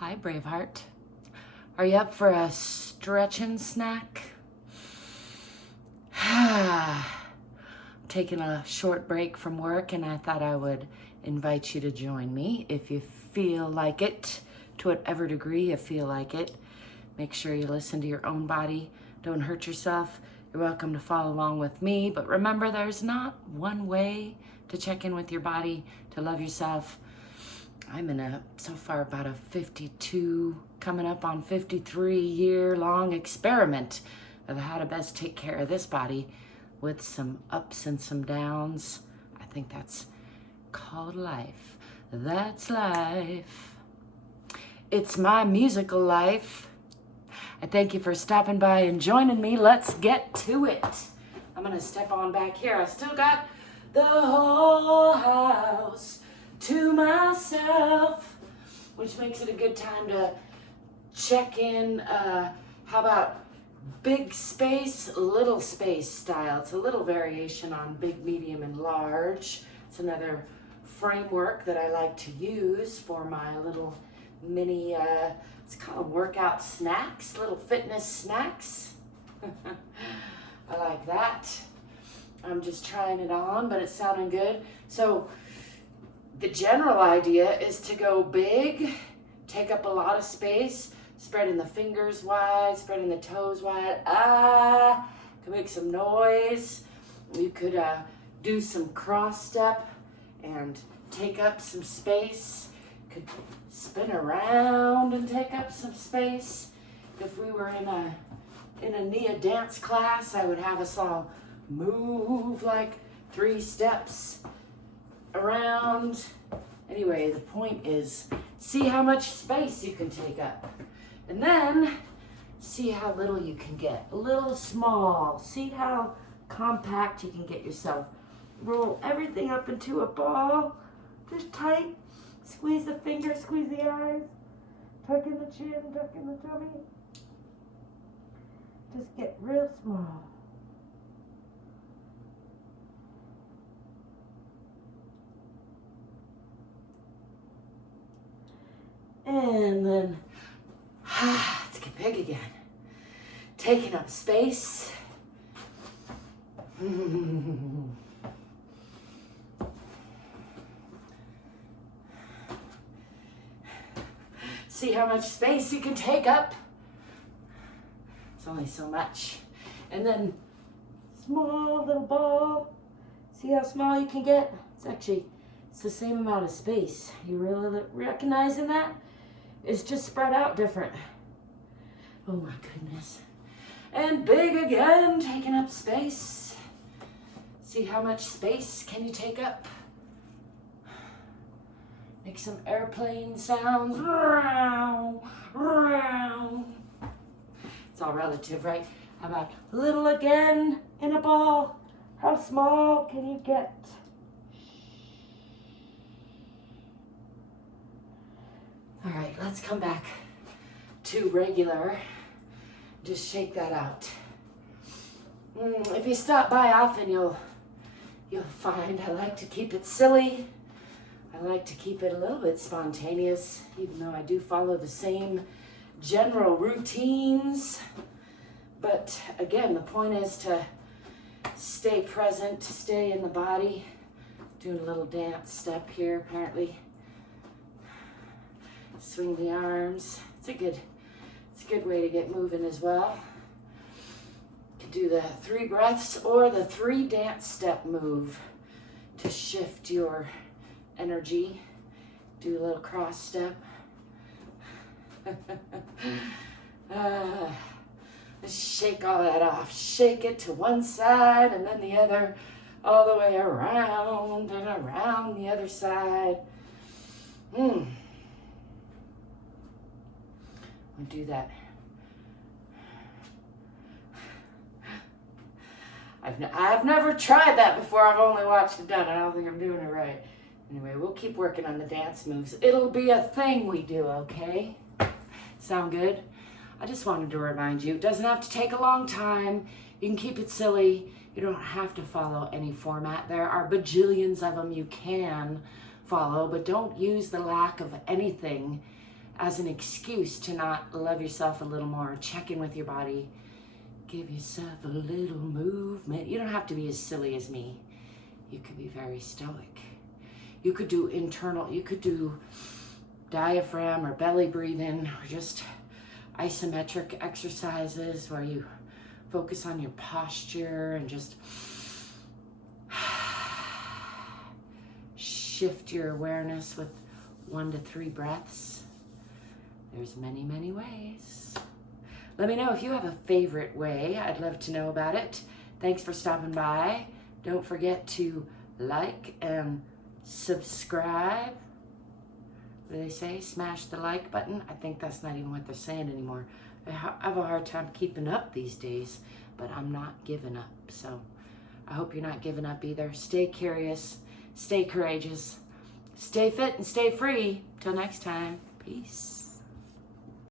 Hi, Braveheart. Are you up for a stretching snack? I'm taking a short break from work and I thought I would invite you to join me if you feel like it, to whatever degree you feel like it. Make sure you listen to your own body. Don't hurt yourself. You're welcome to follow along with me, but remember there's not one way to check in with your body, to love yourself. I'm in so far about a 52, coming up on 53-year-long experiment of how to best take care of this body with some ups and some downs. I think that's called life. That's life. It's my musical life. I thank you for stopping by and joining me. Let's get to it. I'm gonna step on back here. I still got the whole house to myself, which makes it a good time to check in. How about big space, little space style? It's a little variation on big, medium, and large. It's another framework that I like to use for my little mini, let's call them workout snacks, little fitness snacks. I like that. I'm just trying it on, but it's sounding good. So the general idea is to go big, take up a lot of space, spreading the fingers wide, spreading the toes wide. Can make some noise. You could do some cross step and take up some space. Could spin around and take up some space. If we were in a Nia dance class, I would have us all move like 3 steps around. Anyway, the point is, see how much space you can take up. And then, see how little you can get. A little small. See how compact you can get yourself. Roll everything up into a ball. Just tight. Squeeze the fingers, squeeze the eyes. Tuck in the chin, tuck in the tummy. Just get real small. And then, let's get big again. Taking up space. See how much space you can take up. It's only so much. And then, small little ball. See how small you can get? It's the same amount of space. You really recognizing that? It's just spread out different. Oh my goodness. And big again, taking up space. See how much space can you take up? Make some airplane sounds. It's all relative, right? How about little again in a ball? How small can you get? All right, let's come back to regular. Just shake that out. If you stop by often, you'll find I like to keep it silly. I like to keep it a little bit spontaneous, even though I do follow the same general routines. But again, the point is to stay present, to stay in the body. Doing a little dance step here, apparently. Swing the arms. It's a good way to get moving as well. You could do the 3 breaths or the 3 dance step move to shift your energy. Do a little cross step. Just shake all that off. Shake it to one side and then the other, all the way around and around the other side. I'll do that. I've never tried that before. I've only watched it done. I don't think I'm doing it right. Anyway, we'll keep working on the dance moves. It'll be a thing we do, okay? Sound good? I just wanted to remind you, it doesn't have to take a long time. You can keep it silly. You don't have to follow any format. There are bajillions of them you can follow, but don't use the lack of anything as an excuse to not love yourself a little more, check in with your body, give yourself a little movement. You don't have to be as silly as me. You could be very stoic. You could do you could do diaphragm or belly breathing, or just isometric exercises where you focus on your posture and just shift your awareness with 1 to 3 breaths. There's many, many ways. Let me know if you have a favorite way. I'd love to know about it. Thanks for stopping by. Don't forget to like and subscribe. What do they say? Smash the like button. I think that's not even what they're saying anymore. I have a hard time keeping up these days, but I'm not giving up. So I hope you're not giving up either. Stay curious, stay courageous, stay fit, and stay free. Till next time, peace.